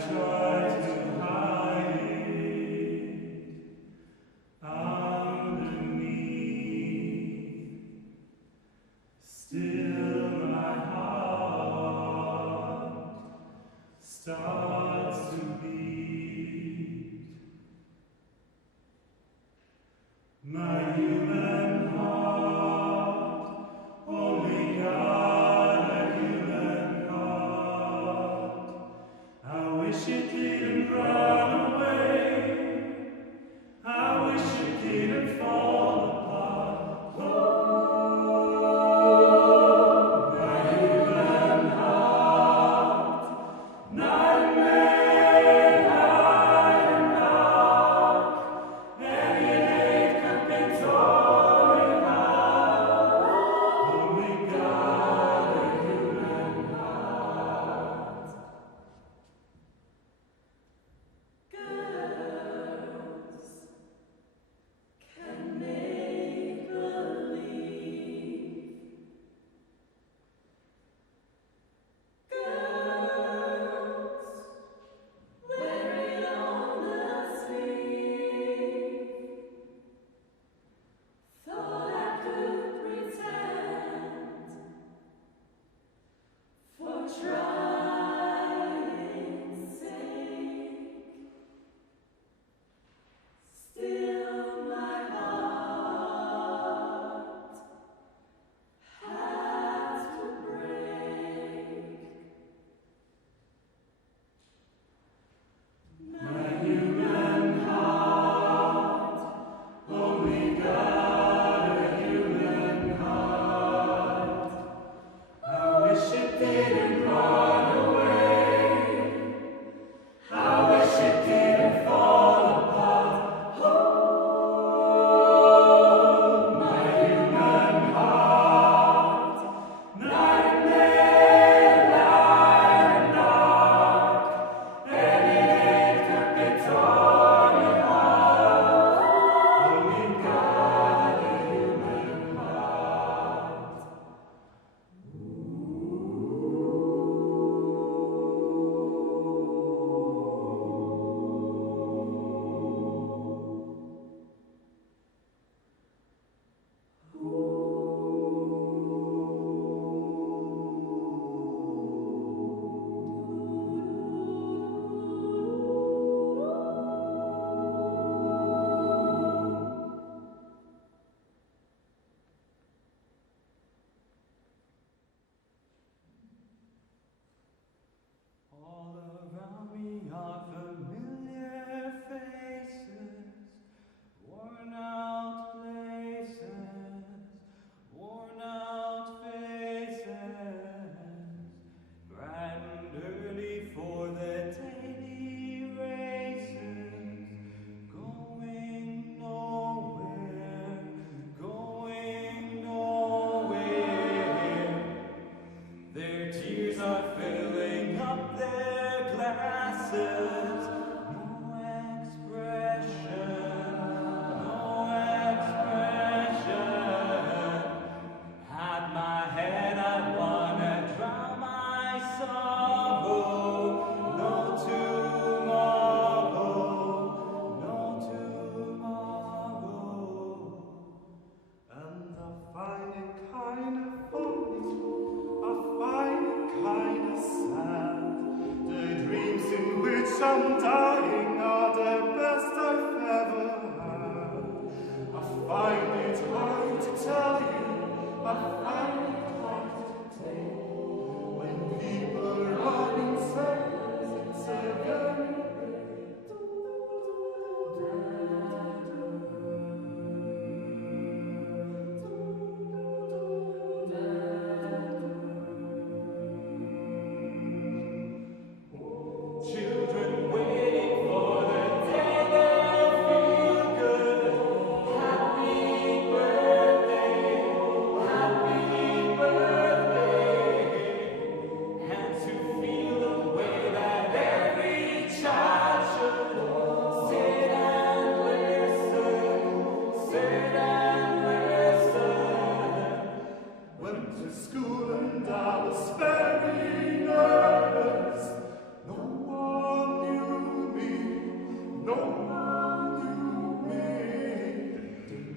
try to hide it underneath. Still my heart starts to beat. My human heart, only God a human heart. I wish it didn't run away. I wish it didn't fall apart. Oh, my human heart, nightmare high and dark, and it ain't been torn out.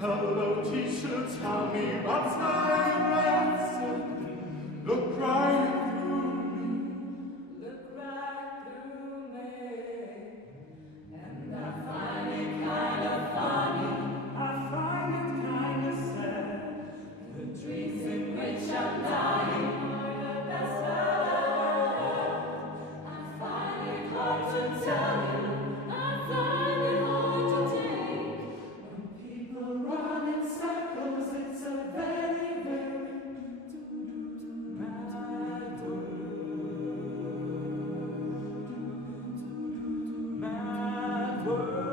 Hello, teacher, tell me what's my ransom. Look right through me. Look right through me. And I find it kind of funny. I find it kind of sad. The dreams in which I'm dying are the best ever. I find it hard to tell you. I find it hard to take. When people run in circles, it's a very, very mad world. Mad world.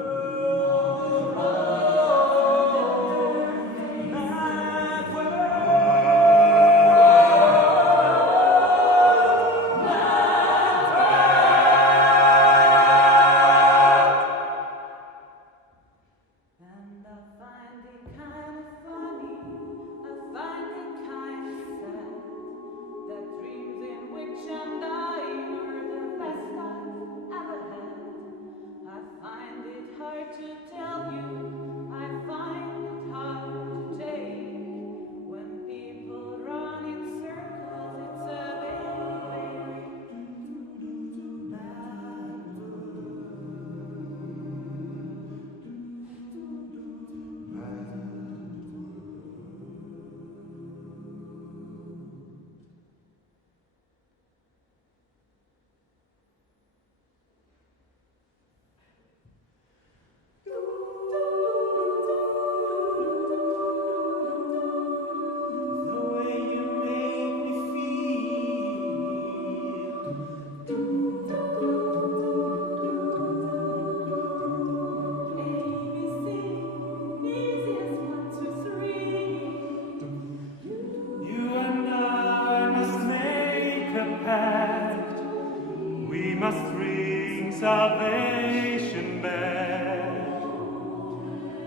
We must bring salvation back.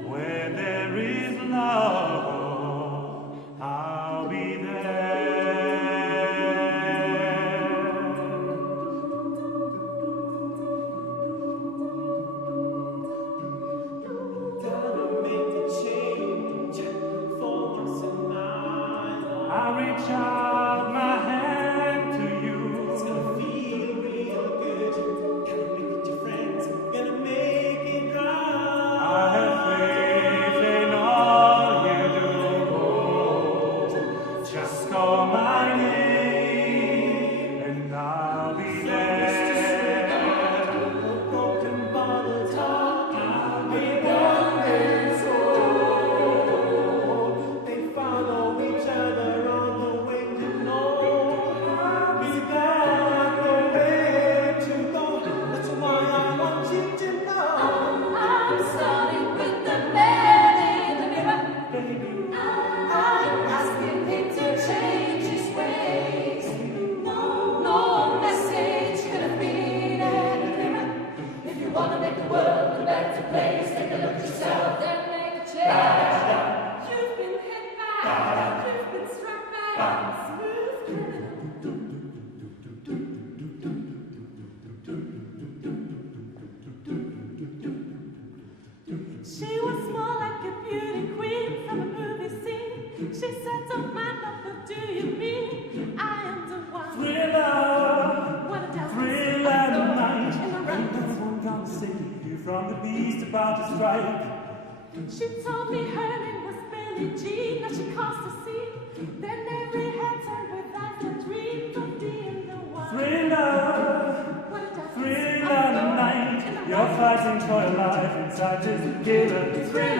Where there is love, I'll be there. Gotta make the change for once in my life. I'll reach out my hand to you. It's gonna feel real good. Gonna make it your friends. Gonna make it right. I have faith in all you do. Just call my name and I'll be there. A broken bottle top, I'll be one days old. They follow each other on the way to know. I'll be there the way to go. That's why I want you to know. I'm starting with the man in the mirror. Baby, I'm asking him to change his ways. No message could have been any clearer. If you want to make the world a better place, take a look at yourself, then make a change. You've been hit bad, you've been struck bad. Smooth criminal. She was more like a beauty queen from a movie scene. She said, don't mind what do you mean? I am the one. thriller, Wanna dance thriller in the night. rain. That's one gonna save you from the beast about to strike. She told me her name was Billie Jean. That she caused a scene. Then every head turned with eyes that dream of being the one. Thriller, Wanna dance thriller night. You're fighting for your life inside this killer. Thriller.